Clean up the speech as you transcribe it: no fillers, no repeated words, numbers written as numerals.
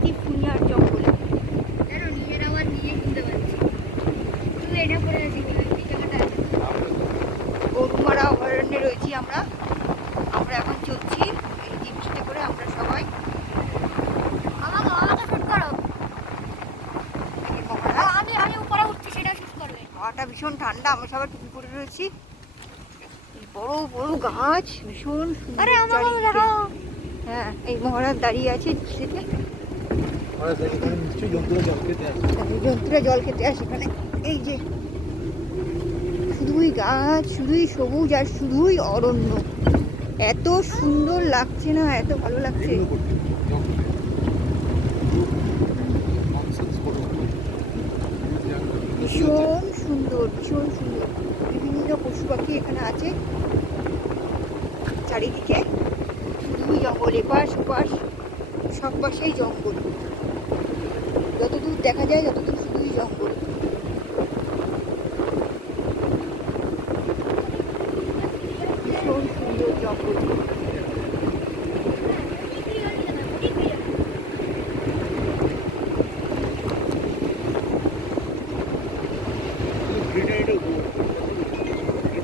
আছি ফুনিয়ার জঙ্গলে। জানো নিজের আবার নিজে কিনতে পারছি, তুই এটা পরে আছি বলে এই জায়গাটা আছে। গরুমারা অভয়ারণ্যে রয়েছি আমরা। আমরা এখন চলছি এই জিপসিতে করে আমরা সবাই। আমাকে আমাকে শুট করো, এই মহারাজ আমি আমি উপরে উঠছি সেটা শুট করবে। হাওয়াটা ভীষণ ঠান্ডা, আমরা সবাই টুপি পরে রয়েছি। এই বড় বড় গাছ ভীষণ সুন্দর আরে আমাকে চারিদিকে। দেখাও। হ্যাঁ এই মহারাজ দাঁড়িয়ে আছে জিপসিতে। জন্তুরা জল খেতে আসে এখানে। এই যে শুধুই গাছ, শুধুই সবুজ আর শুধুই অরণ্য। এত সুন্দর লাগছে না, এত ভালো লাগছে। ভীষণ সুন্দর, ভীষণ সুন্দর। বিভিন্ন পশু পাখি এখানে আছে চারিদিকে। শুধুই জঙ্গল, এপাশ ওপাশ সব পাশেই জঙ্গল। যতদূর দেখা যায় যতদূর শুধুই জঙ্গল। ভীষণ সুন্দর জঙ্গল।